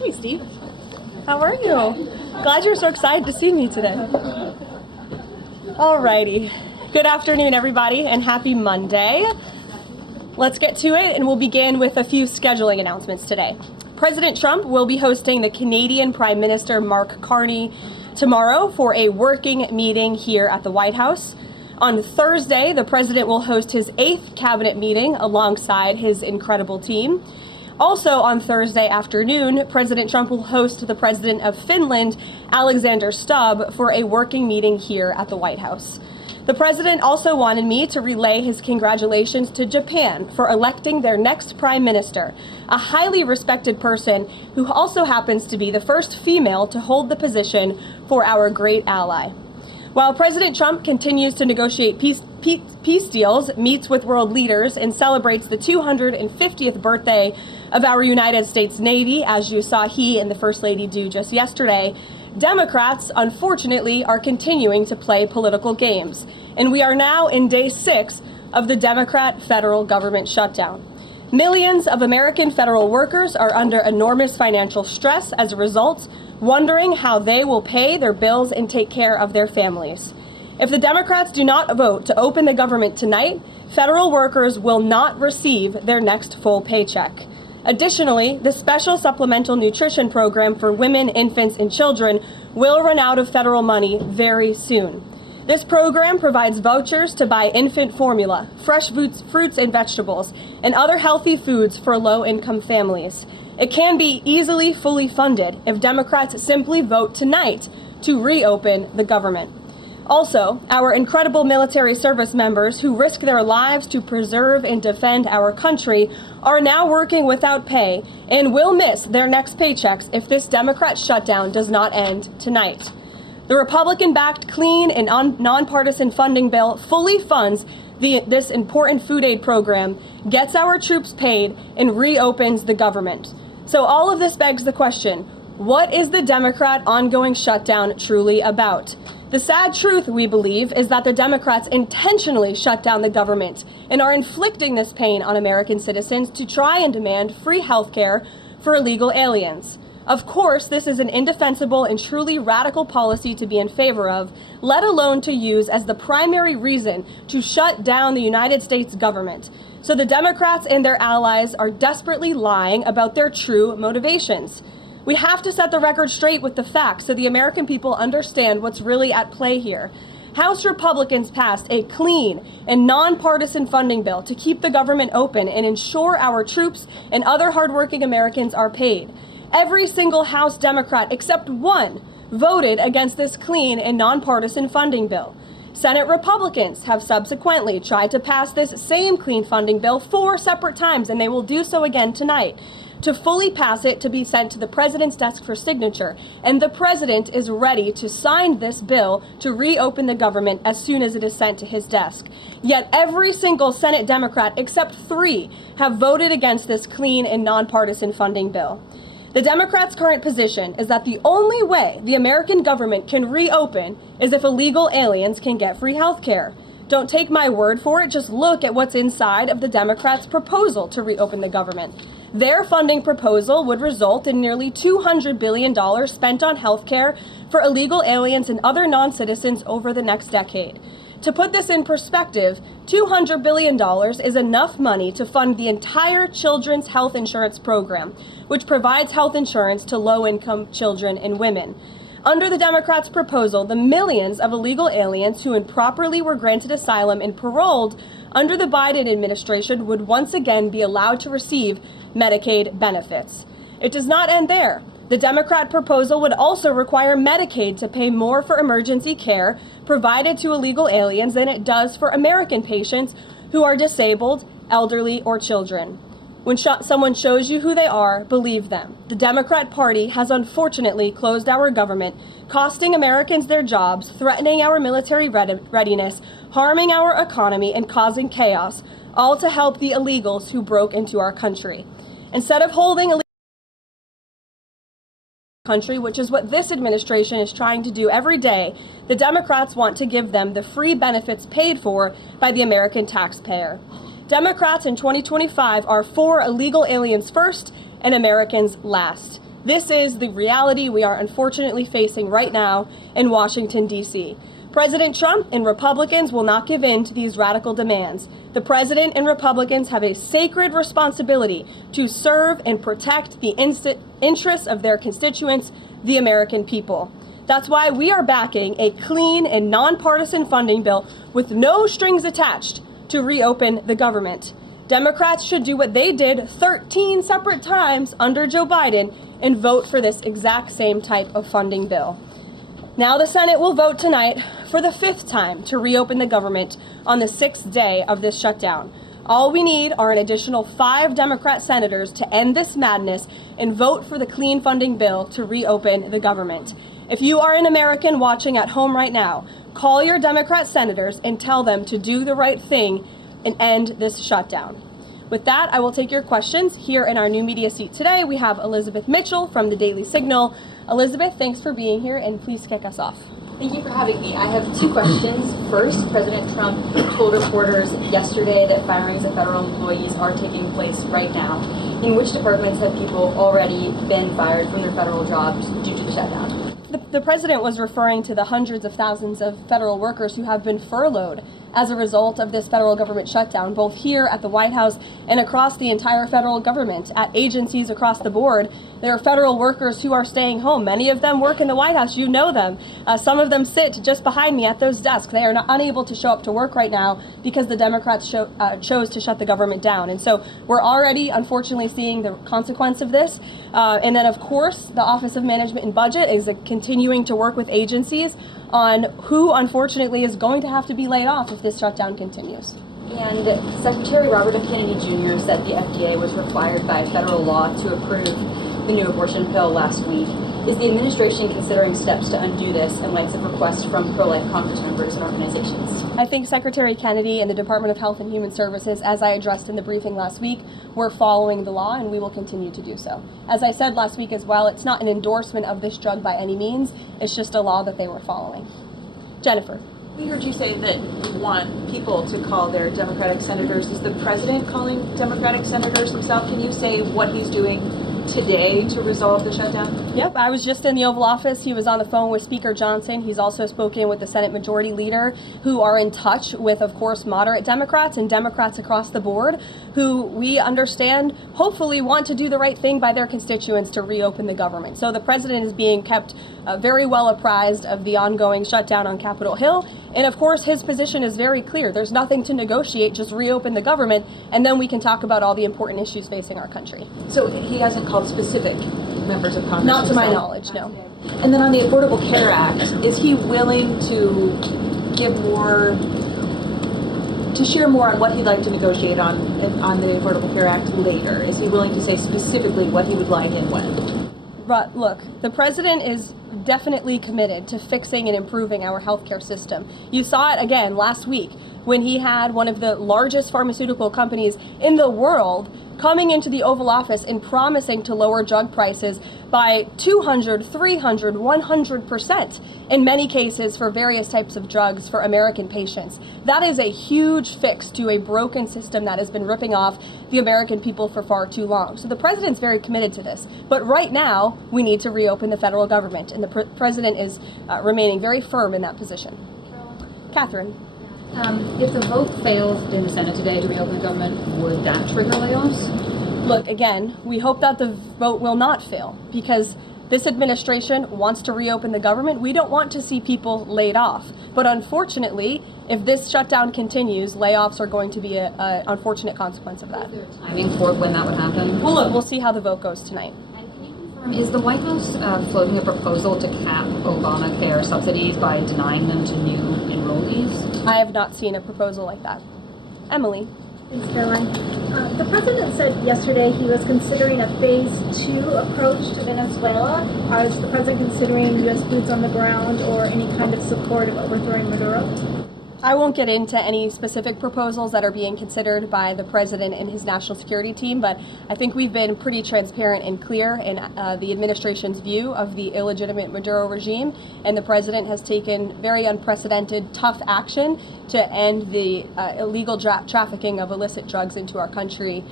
Hey, Steve. How are you? Glad you're so excited to see me today. Alrighty. Good afternoon, everybody, and happy Monday. Let's get to it, and we'll begin with a few scheduling announcements today. President Trump will be hosting the Canadian Prime Minister Mark Carney tomorrow for a working meeting here at the White House. On Thursday, the president will host his 8th cabinet meeting alongside his incredible team. Also on Thursday afternoon, President Trump will host the president of Finland, Alexander Stubb, for a working meeting here at the White House. The president also wanted me to relay his congratulations to Japan for electing their next prime minister, a highly respected person who also happens to be the first female to hold the position for our great ally. While President Trump continues to negotiate peace deals, meets with world leaders, and celebrates the 250th birthday of our United States Navy, as you saw he and the First Lady do just yesterday, Democrats, unfortunately, are continuing to play political games. And we are now in day 6 of the Democrat federal government shutdown. Millions of American federal workers are under enormous financial stress as a result, wondering how they will pay their bills and take care of their families. If the Democrats do not vote to open the government tonight, federal workers will not receive their next full paycheck. Additionally, the special supplemental nutrition program for women, infants, and children will run out of federal money very soon. This program provides vouchers to buy infant formula, fresh fruits and vegetables, and other healthy foods for low-income families. It can be easily fully funded if Democrats simply vote tonight to reopen the government. Also, our incredible military service members who risk their lives to preserve and defend our country are now working without pay and will miss their next paychecks if this Democrat shutdown does not end tonight. The Republican-backed clean and nonpartisan funding bill fully funds this important food aid program, gets our troops paid, and reopens the government. So all of this begs the question, what is the Democrat ongoing shutdown truly about? The sad truth, we believe, is that the Democrats intentionally shut down the government and are inflicting this pain on American citizens to try and demand free health care for illegal aliens. Of course, this is an indefensible and truly radical policy to be in favor of, let alone to use as the primary reason to shut down the United States government. So the Democrats and their allies are desperately lying about their true motivations. We have to set the record straight with the facts so the American people understand what's really at play here. House Republicans passed a clean and nonpartisan funding bill to keep the government open and ensure our troops and other hardworking Americans are paid. Every single House Democrat except one voted against this clean and nonpartisan funding bill. Senate Republicans have subsequently tried to pass this same clean funding bill 4 separate times, and they will do so again tonight, to fully pass it to be sent to the president's desk for signature. And the president is ready to sign this bill to reopen the government as soon as it is sent to his desk. Yet every single Senate Democrat except 3 have voted against this clean and nonpartisan funding bill. The Democrats' current position is that the only way the American government can reopen is if illegal aliens can get free health care. Don't take my word for it, just look at what's inside of the Democrats' proposal to reopen the government. Their funding proposal would result in nearly $200 billion spent on health care for illegal aliens and other non-citizens over the next decade. To put this in perspective, $200 billion is enough money to fund the entire children's health insurance program, which provides health insurance to low-income children and women. Under the Democrats' proposal, the millions of illegal aliens who improperly were granted asylum and paroled under the Biden administration would once again be allowed to receive Medicaid benefits. It does not end there. The Democrat proposal would also require Medicaid to pay more for emergency care provided to illegal aliens than it does for American patients who are disabled, elderly, or children. When someone shows you who they are, believe them. The Democrat Party has unfortunately closed our government, costing Americans their jobs, threatening our military readiness, harming our economy, and causing chaos, all to help the illegals who broke into our country. Instead of holding country, which is what this administration is trying to do every day, the Democrats want to give them the free benefits paid for by the American taxpayer. Democrats in 2025 are for illegal aliens first and Americans last. This is the reality we are unfortunately facing right now in Washington, D.C. President Trump and Republicans will not give in to these radical demands. The president and Republicans have a sacred responsibility to serve and protect the interests of their constituents, the American people. That's why we are backing a clean and nonpartisan funding bill with no strings attached to reopen the government. Democrats should do what they did 13 separate times under Joe Biden and vote for this exact same type of funding bill. Now the Senate will vote tonight for the 5th time to reopen the government on the 6th day of this shutdown. All we need are an additional 5 Democrat senators to end this madness and vote for the clean funding bill to reopen the government. If you are an American watching at home right now, call your Democrat senators and tell them to do the right thing and end this shutdown. With that, I will take your questions. Here in our new media seat today, we have Elizabeth Mitchell from the Daily Signal. Elizabeth, thanks for being here, and please kick us off. Thank you for having me. I have 2 questions. First, President Trump told reporters yesterday that firings of federal employees are taking place right now. In which departments have people already been fired from their federal jobs due to the shutdown? The president was referring to the hundreds of thousands of federal workers who have been furloughed as a result of this federal government shutdown, both here at the White House and across the entire federal government, at agencies across the board. There are federal workers who are staying home. Many of them work in the White House. You know them. Some of them sit just behind me at those desks. They are unable to show up to work right now because the Democrats chose to shut the government down. And so we're already, unfortunately, seeing the consequence of this. And then, of course, the Office of Management and Budget is continuing to work with agencies on who, unfortunately, is going to have to be laid off if this shutdown continues. And Secretary Robert F. Kennedy Jr. said the FDA was required by federal law to approve the new abortion pill last week. Is the administration considering steps to undo this in light of requests from pro-life Congress members and organizations? I think Secretary Kennedy and the Department of Health and Human Services, as I addressed in the briefing last week, were following the law, and we will continue to do so. As I said last week as well, it's not an endorsement of this drug by any means. It's just a law that they were following. Jennifer. We heard you say that you want people to call their Democratic senators. Is the president calling Democratic senators himself? Can you say what he's doing today to resolve the shutdown? Yep, I was just in the Oval Office. He was on the phone with Speaker Johnson. He's also spoken with the Senate Majority Leader, who are in touch with, of course, moderate Democrats and Democrats across the board, who we understand hopefully want to do the right thing by their constituents to reopen the government. So the president is being kept very well apprised of the ongoing shutdown on Capitol Hill. And of course, his position is very clear. There's nothing to negotiate, just reopen the government, and then we can talk about all the important issues facing our country. So he hasn't called specific members of Congress? Not to my knowledge, no. And then on the Affordable Care Act, is he willing to give more, to share more on what he'd like to negotiate on the Affordable Care Act later? Is he willing to say specifically what he would like and when? But look, the president is definitely committed to fixing and improving our healthcare system. You saw it again last week when he had one of the largest pharmaceutical companies in the world coming into the Oval Office and promising to lower drug prices by 200, 300, 100% in many cases for various types of drugs for American patients. That is a huge fix to a broken system that has been ripping off the American people for far too long. So the president's very committed to this. But right now, we need to reopen the federal government, and the president is remaining very firm in that position. Catherine. If the vote fails in the Senate today to reopen the government, would that trigger layoffs? Look, again, we hope that the vote will not fail because this administration wants to reopen the government. We don't want to see people laid off. But unfortunately, if this shutdown continues, layoffs are going to be an unfortunate consequence of that. Is there a timing for when that would happen? Well, look, we'll see how the vote goes tonight. And can you confirm, is the White House floating a proposal to cap Obamacare subsidies by denying them to new enrollees? I have not seen a proposal like that. Emily. Thanks, Caroline. The president said yesterday he was considering a phase 2 approach to Venezuela. Is the president considering U.S. boots on the ground or any kind of support of overthrowing Maduro? I won't get into any specific proposals that are being considered by the president and his national security team, but I think we've been pretty transparent and clear in the administration's view of the illegitimate Maduro regime, and the president has taken very unprecedented, tough action to end the illegal trafficking of illicit drugs into our country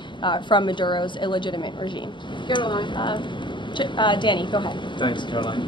from Maduro's illegitimate regime. Karoline. Danny, go ahead. Thanks, Caroline.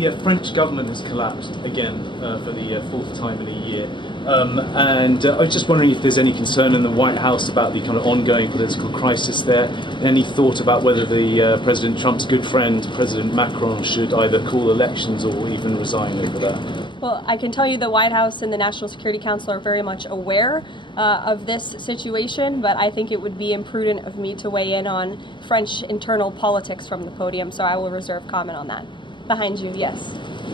The French government has collapsed again for the fourth time in a year. And I was just wondering if there's any concern in the White House about the kind of ongoing political crisis there. Any thought about whether the President Trump's good friend, President Macron, should either call elections or even resign over that? Well, I can tell you the White House and the National Security Council are very much aware of this situation, but I think it would be imprudent of me to weigh in on French internal politics from the podium, so I will reserve comment on that. Behind you, yes.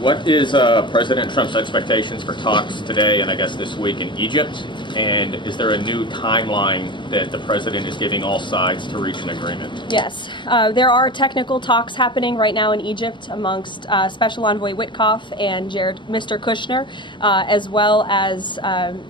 What is President Trump's expectations for talks today and I guess this week in Egypt? And is there a new timeline that the president is giving all sides to reach an agreement? Yes. There are technical talks happening right now in Egypt amongst Special Envoy Witkoff and Mr. Kushner, as well as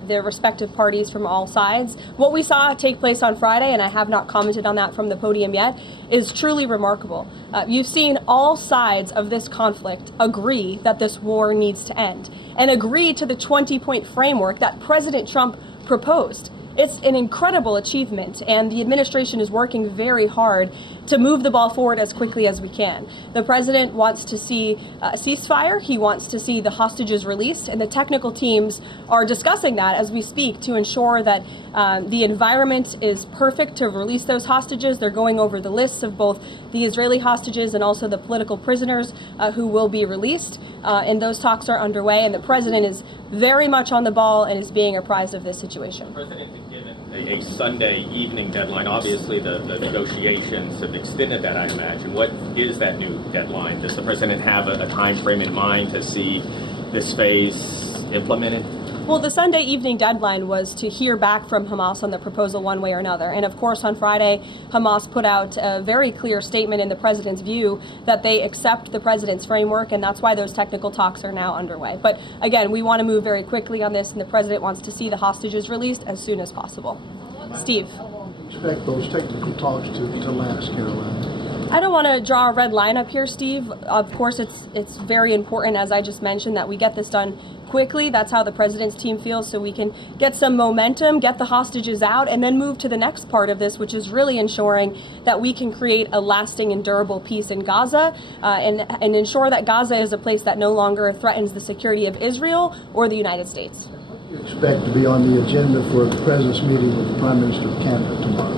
their respective parties from all sides. What we saw take place on Friday, and I have not commented on that from the podium yet, is truly remarkable. You've seen all sides of this conflict agree that this war needs to end and agree to the 20-point framework that President Trump proposed. It's an incredible achievement, and the administration is working very hard to move the ball forward as quickly as we can. The president wants to see a ceasefire. He wants to see the hostages released, and the technical teams are discussing that as we speak to ensure that the environment is perfect to release those hostages. They're going over the lists of both the Israeli hostages and also the political prisoners who will be released, and those talks are underway, and the president is very much on the ball and is being apprised of this situation. The president has given a Sunday evening deadline. Obviously, the negotiations have extended that, I imagine. What is that new deadline? Does the president have a time frame in mind to see this phase implemented? Well, the Sunday evening deadline was to hear back from Hamas on the proposal one way or another. And of course, on Friday, Hamas put out a very clear statement in the president's view that they accept the president's framework, and that's why those technical talks are now underway. But again, we want to move very quickly on this, and the president wants to see the hostages released as soon as possible. Steve. How long do you expect those technical talks to last, Caroline? I don't want to draw a red line up here, Steve. Of course, it's very important, as I just mentioned, that we get this done quickly. That's how the president's team feels, so we can get some momentum, get the hostages out, and then move to the next part of this, which is really ensuring that we can create a lasting and durable peace in Gaza and ensure that Gaza is a place that no longer threatens the security of Israel or the United States. What do you expect to be on the agenda for the president's meeting with the Prime Minister of Canada tomorrow?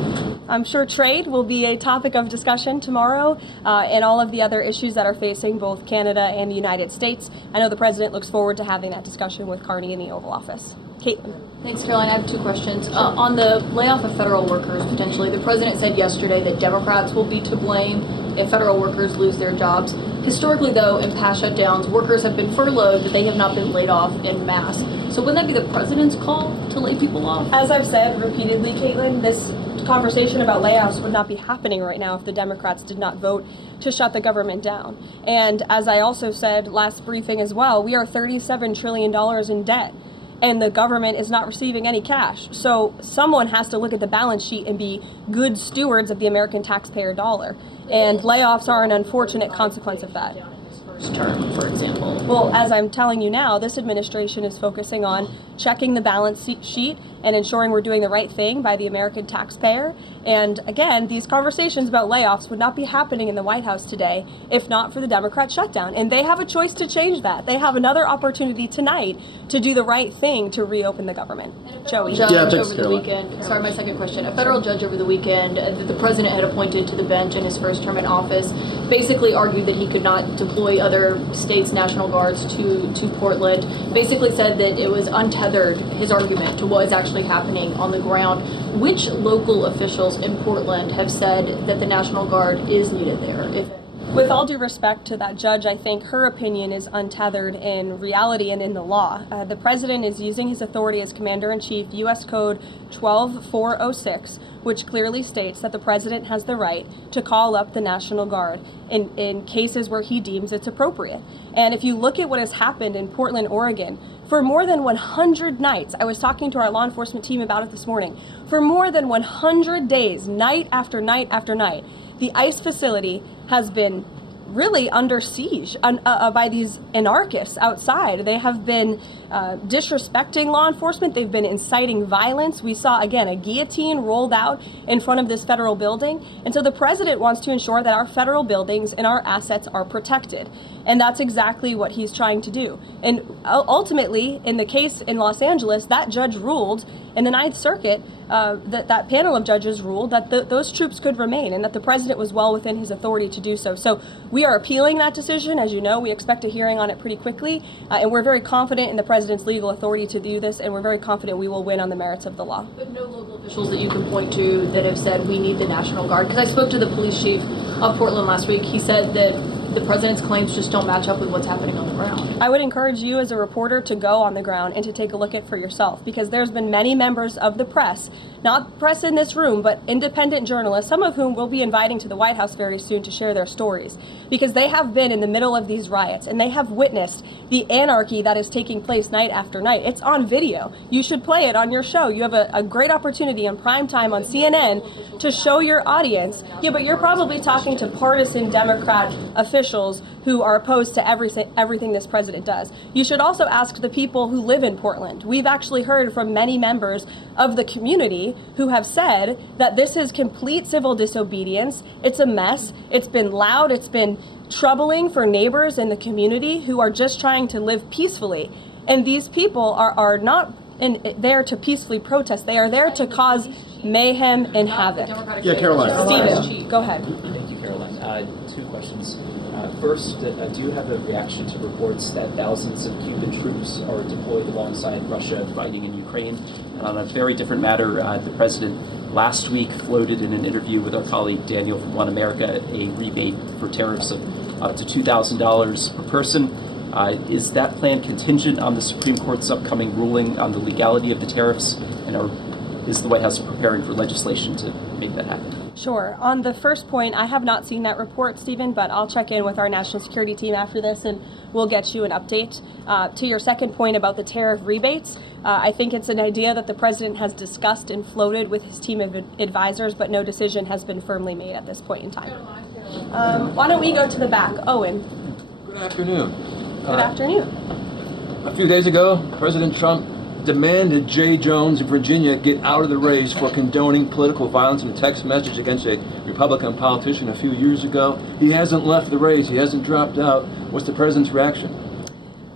I'm sure trade will be a topic of discussion tomorrow, and all of the other issues that are facing both Canada and the United States. I know the president looks forward to having that discussion with Carney in the Oval Office. Caitlin. Thanks, Caroline. I have two questions. On the layoff of federal workers, potentially, the president said yesterday that Democrats will be to blame if federal workers lose their jobs. Historically, though, in past shutdowns, workers have been furloughed, but they have not been laid off en masse. So wouldn't that be the president's call to lay people off? As I've said repeatedly, Caitlin, this conversation about layoffs would not be happening right now if the Democrats did not vote to shut the government down. And as I also said last briefing as well, we are $37 trillion in debt, and the government is not receiving any cash. So someone has to look at the balance sheet and be good stewards of the American taxpayer dollar. And layoffs are an unfortunate consequence of that. First term, for example. Well, as I'm telling you now, this administration is focusing on checking the balance sheet and ensuring we're doing the right thing by the American taxpayer. And again, these conversations about layoffs would not be happening in the White House today if not for the Democrat shutdown. And they have a choice to change that. They have another opportunity tonight to do the right thing to reopen the government. Joey. Judge over the weekend. Sorry, my second question. A federal judge over the weekend that the president had appointed to the bench in his first term in office basically argued that he could not deploy other states' National Guards to Portland. Basically said that it was untethered, his argument, to what is actually happening on the ground. Which local officials in Portland have said that the National Guard is needed there? With all due respect to that judge, I think her opinion is untethered in reality and in the law. The president is using his authority as Commander-in-Chief, U.S. Code 12406, which clearly states that the president has the right to call up the National Guard in cases where he deems it's appropriate. And if you look at what has happened in Portland, Oregon, for more than 100 nights, I was talking to our law enforcement team about it this morning, for more than 100 days, night after night after night, the ICE facility has been really under siege by these anarchists outside. They have been disrespecting law enforcement. They've been inciting violence. We saw, again, a guillotine rolled out in front of this federal building. And so the president wants to ensure that our federal buildings and our assets are protected. And that's exactly what he's trying to do. And ultimately, in the case in Los Angeles, that judge ruled in the Ninth Circuit, that panel of judges ruled that those troops could remain and that the president was well within his authority to do so. So we are appealing that decision. As you know, we expect a hearing on it pretty quickly, and we're very confident in the president's legal authority to do this, and we're very confident we will win on the merits of the law. But no local officials that you can point to that have said we need the National Guard? Because I spoke to the police chief of Portland last week. He said that the president's claims just don't match up with what's happening on the ground. I would encourage you as a reporter to go on the ground and to take a look at it for yourself, because there's been many members of the press, not press in this room, but independent journalists, some of whom we'll be inviting to the White House very soon to share their stories, because they have been in the middle of these riots and they have witnessed the anarchy that is taking place night after night. It's on video. You should play it on your show. You have a great opportunity on prime time on CNN to show your audience. Yeah, but you're probably talking to partisan Democrat officials who are opposed to everything this president does. You should also ask the people who live in Portland. We've actually heard from many members of the community who have said that this is complete civil disobedience. It's a mess. It's been loud. It's been troubling for neighbors in the community who are just trying to live peacefully. And these people are not there to peacefully protest. They are there to cause mayhem and havoc. Yeah, Karoline. Stephen, go ahead. Thank you, Karoline. Two questions. First, do you have a reaction to reports that thousands of Cuban troops are deployed alongside Russia fighting in Ukraine? And on a very different matter, the president last week floated in an interview with our colleague Daniel from One America a rebate for tariffs of up to $2,000 per person. Is that plan contingent on the Supreme Court's upcoming ruling on the legality of the tariffs? And is the White House preparing for legislation to make that happen? Sure. On the first point, I have not seen that report, Stephen, but I'll check in with our national security team after this and we'll get you an update. To your second point about the tariff rebates, I think it's an idea that the president has discussed and floated with his team of advisors, but no decision has been firmly made at this point in time. Why don't we go to the back? Owen. Good afternoon. Good afternoon. A few days ago, President Trump demanded Jay Jones of Virginia get out of the race for condoning political violence in a text message against a Republican politician a few years ago. He hasn't left the race. He hasn't dropped out. What's the president's reaction?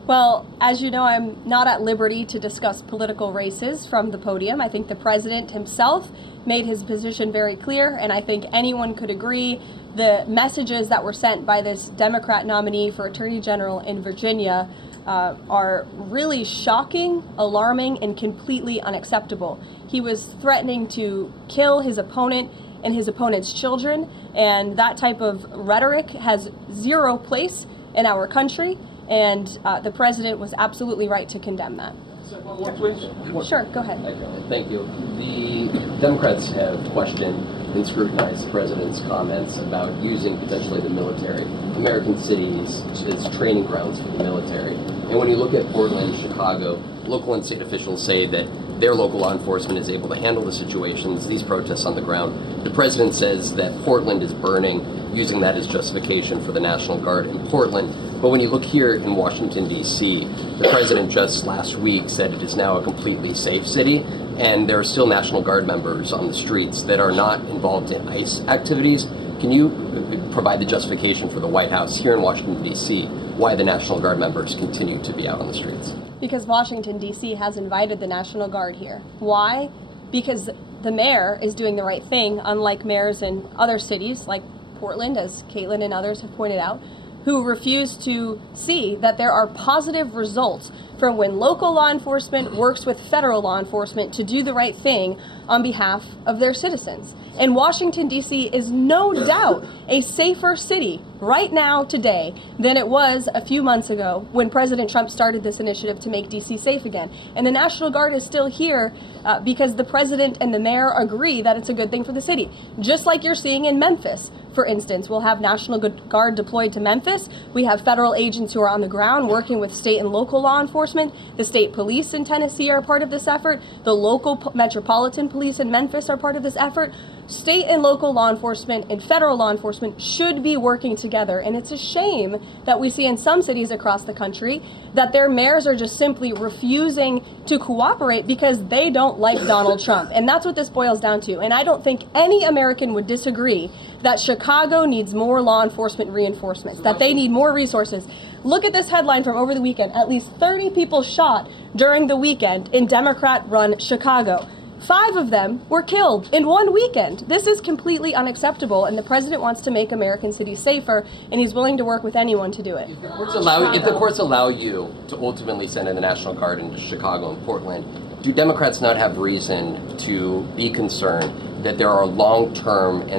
Well, as you know, I'm not at liberty to discuss political races from the podium. I think the president himself made his position very clear, and I think anyone could agree the messages that were sent by this Democrat nominee for Attorney General in Virginia are really shocking, alarming, and completely unacceptable. He was threatening to kill his opponent and his opponent's children, and that type of rhetoric has zero place in our country, and the president was absolutely right to condemn that. One more, please. Sure, go ahead. Thank you. The Democrats have questioned and scrutinized the president's comments about using potentially the military, American cities, as training grounds for the military. And when you look at Portland, Chicago, local and state officials say that their local law enforcement is able to handle the situations, these protests on the ground. The president says that Portland is burning, using that as justification for the National Guard in Portland. But when you look here in Washington, D.C., the president just last week said it is now a completely safe city, and there are still National Guard members on the streets that are not involved in ICE activities. Can you provide the justification for the White House here in Washington, D.C., why the National Guard members continue to be out on the streets? Because Washington, D.C. has invited the National Guard here. Why? Because the mayor is doing the right thing, unlike mayors in other cities like Portland, as Caitlin and others have pointed out, who refuse to see that there are positive results from when local law enforcement works with federal law enforcement to do the right thing on behalf of their citizens. And Washington, D.C. is no doubt a safer city right now, today, than it was a few months ago when President Trump started this initiative to make D.C. safe again. And the National Guard is still here because the president and the mayor agree that it's a good thing for the city. Just like you're seeing in Memphis, for instance. We'll have National Guard deployed to Memphis. We have federal agents who are on the ground working with state and local law enforcement. The state police in Tennessee are part of this effort. The local metropolitan police in Memphis are part of this effort. State and local law enforcement and federal law enforcement should be working together. And it's a shame that we see in some cities across the country that their mayors are just simply refusing to cooperate because they don't like Donald Trump. And that's what this boils down to. And I don't think any American would disagree that Chicago needs more law enforcement reinforcements, that they need more resources. Look at this headline from over the weekend. At least 30 people shot during the weekend in Democrat-run Chicago. 5 of them were killed in one weekend. This is completely unacceptable, and the president wants to make American cities safer, and he's willing to work with anyone to do it. If the courts allow you to ultimately send in the National Guard into Chicago and Portland, do Democrats not have reason to be concerned that there are long-term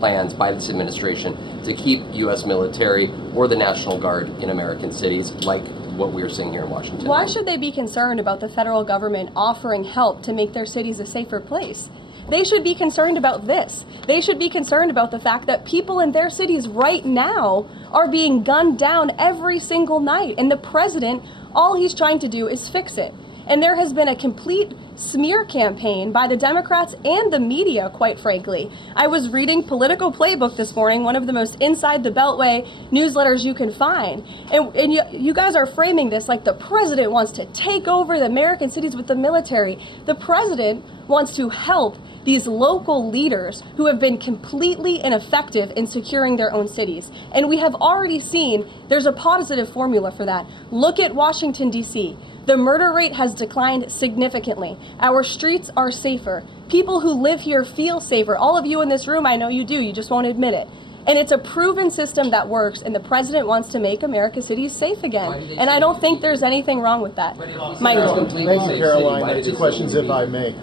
plans by this administration to keep U.S. military or the National Guard in American cities, like what we're seeing here in Washington? Why should they be concerned about the federal government offering help to make their cities a safer place? They should be concerned about this. They should be concerned about the fact that people in their cities right now are being gunned down every single night. And the president, all he's trying to do is fix it. And there has been a complete smear campaign by the Democrats and the media, quite frankly. I was reading Political Playbook this morning, one of the most inside the Beltway newsletters you can find. And you guys are framing this like the president wants to take over the American cities with the military. The president wants to help these local leaders who have been completely ineffective in securing their own cities. And we have already seen there's a positive formula for that. Look at Washington, D.C. The murder rate has declined significantly. Our streets are safer. People who live here feel safer. All of you in this room, I know you do. You just won't admit it. And it's a proven system that works, and the president wants to make America's cities safe again. And I don't think there's anything wrong with that. Michael. Thank you, Karoline. 2 questions, if I may.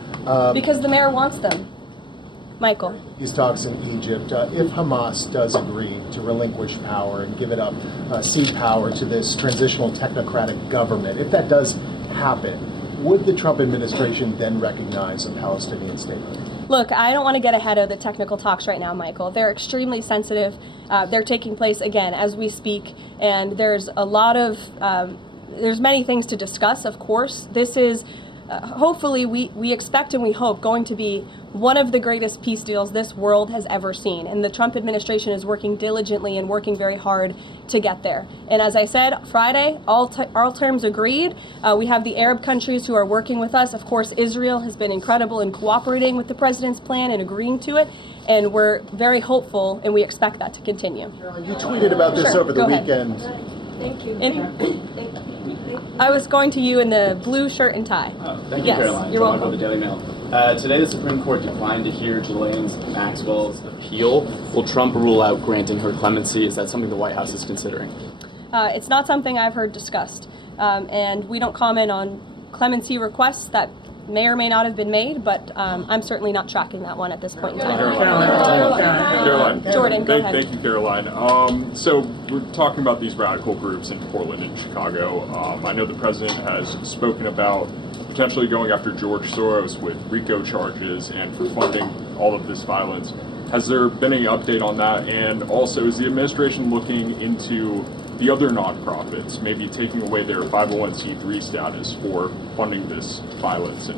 Because the mayor wants them. Michael. These talks in Egypt, if Hamas does agree to relinquish power and give it up, cede power to this transitional technocratic government, if that does happen, would the Trump administration then recognize a Palestinian state? Look, I don't want to get ahead of the technical talks right now, Michael. They're extremely sensitive. They're taking place, again, as we speak, and there's a lot of, there's many things to discuss, of course. This is, hopefully, we expect and we hope going to be one of the greatest peace deals this world has ever seen. And the Trump administration is working diligently and working very hard to get there. And as I said, Friday, all terms agreed. We have the Arab countries who are working with us. Of course, Israel has been incredible in cooperating with the president's plan and agreeing to it. And we're very hopeful, and we expect that to continue. You tweeted about this over the weekend. Thank you. I was going to you in the blue shirt and tie. Thank you, Caroline. You're welcome. The Daily Mail. Today, the Supreme Court declined to hear Ghislaine's Maxwell's appeal. Will Trump rule out granting her clemency? Is that something the White House is considering? It's not something I've heard discussed. And we don't comment on clemency requests that may or may not have been made, but I'm certainly not tracking that one at this point in time. Caroline. Jordan, go ahead. Thank you, Caroline. So we're talking about these radical groups in Portland and Chicago. I know the president has spoken about potentially going after George Soros with RICO charges and for funding all of this violence. Has there been any update on that? And also, is the administration looking into the other nonprofits, maybe taking away their 501c3 status for funding this violence? And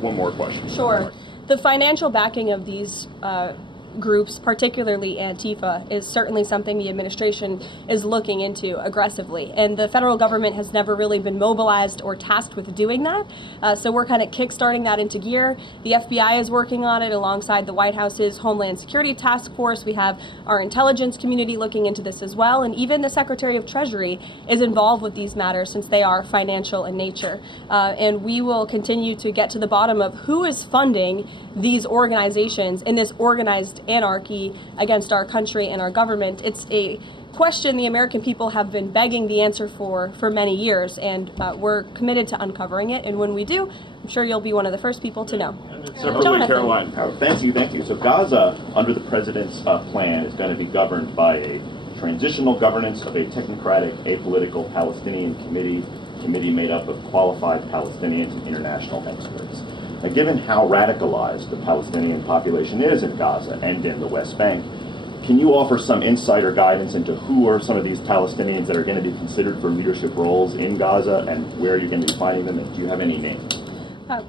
one more question. Sure. The financial backing of these groups, particularly Antifa, is certainly something the administration is looking into aggressively. And the federal government has never really been mobilized or tasked with doing that. So we're kind of kickstarting that into gear. The FBI is working on it alongside the White House's Homeland Security Task Force. We have our intelligence community looking into this as well. And even the Secretary of Treasury is involved with these matters since they are financial in nature. And we will continue to get to the bottom of who is funding these organizations in this organized anarchy against our country and our government. It's a question the American people have been begging the answer for many years, and we're committed to uncovering it. And when we do, I'm sure you'll be one of the first people to know. Separately, Caroline. Thank you. So Gaza, under the president's plan, is going to be governed by a transitional governance of a technocratic, apolitical Palestinian committee made up of qualified Palestinians and international experts. Now, given how radicalized the Palestinian population is in Gaza and in the West Bank, can you offer some insight or guidance into who are some of these Palestinians that are going to be considered for leadership roles in Gaza and where you're going to be finding them? And do you have any names?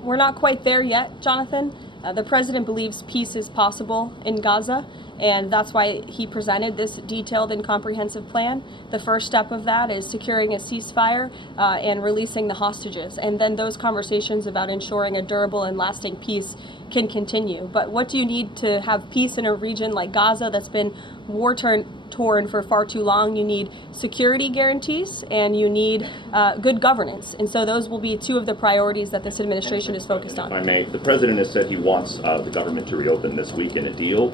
We're not quite there yet, Jonathan. The president believes peace is possible in Gaza, and that's why he presented this detailed and comprehensive plan. The first step of that is securing a ceasefire and releasing the hostages, and then those conversations about ensuring a durable and lasting peace can continue. But what do you need to have peace in a region like Gaza that's been war-torn for far too long? You need security guarantees and you need good governance. And so those will be two of the priorities that this administration is focused on. If I may, the president has said he wants the government to reopen this week in a deal.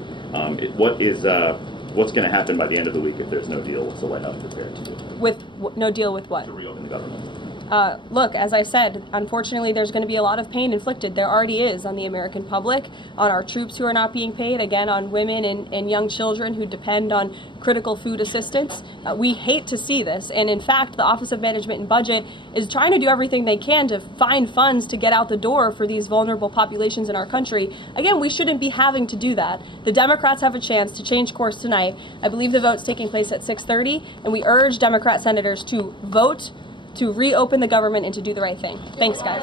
What's going to happen by the end of the week if there's no deal? What's the White House prepared to do? With no deal with what? To reopen the government. Look, as I said, unfortunately, there's going to be a lot of pain inflicted. There already is on the American public, on our troops who are not being paid, again, on women and young children who depend on critical food assistance. We hate to see this. And in fact, the Office of Management and Budget is trying to do everything they can to find funds to get out the door for these vulnerable populations in our country. Again, we shouldn't be having to do that. The Democrats have a chance to change course tonight. I believe the vote's taking place at 6:30, and we urge Democrat senators to vote to reopen the government and to do the right thing. Thanks, guys.